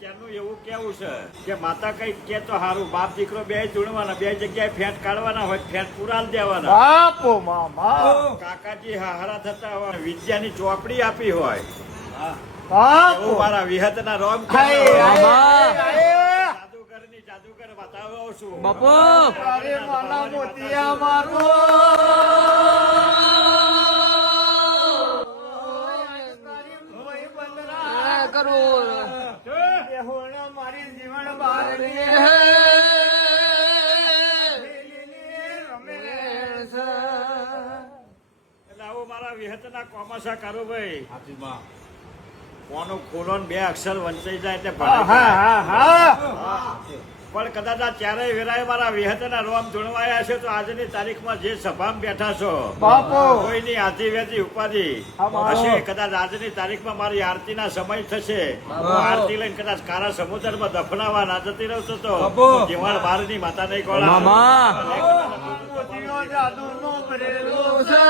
ત્યાંનું એવું કેવું છે કે માતા કઈ કે તો હારું બાપ દીકરો બે જોડવાના, બે જગ્યાએ ફેંટ કાઢવાના હોય, ફેંટ પુરાલ દેવાના. બાપો મામા કાકાજી હારા થતા હોય, વિદ્યાની ચોપડી આપી હોય, બાપો એવું મારા વિહતના રોમ જાદુગરની જાદુગર બતાવો છું. બાપુ અરે મારા મોતિયા મારો કરું મારી જીવન બારણી એટલે આવું મારા વિહતના કોમસા કરું ભાઈ. કોનો ખોલો ને બે અક્ષર વંચાઈ જાય એટલે ભણાઈ જાય. પણ કદાચ આ ચારેય વેરાય મારા વિહતના રોમ ધૂણવાયા છે તો આજની તારીખમાં જે સભામાં બેઠા છો બાપો કોઈની આધી વેધી ઉપાધિ હશે, કદાચ આજની તારીખમાં મારી આરતીના સમય થશે, આરતી લઈને કદાચ કારા સમુદ્રમાં દફનાવા ના જતી રહું તો જીવાણ બારની માતા નહીં ગોળા મામા જાદુ નો ભરેલો છે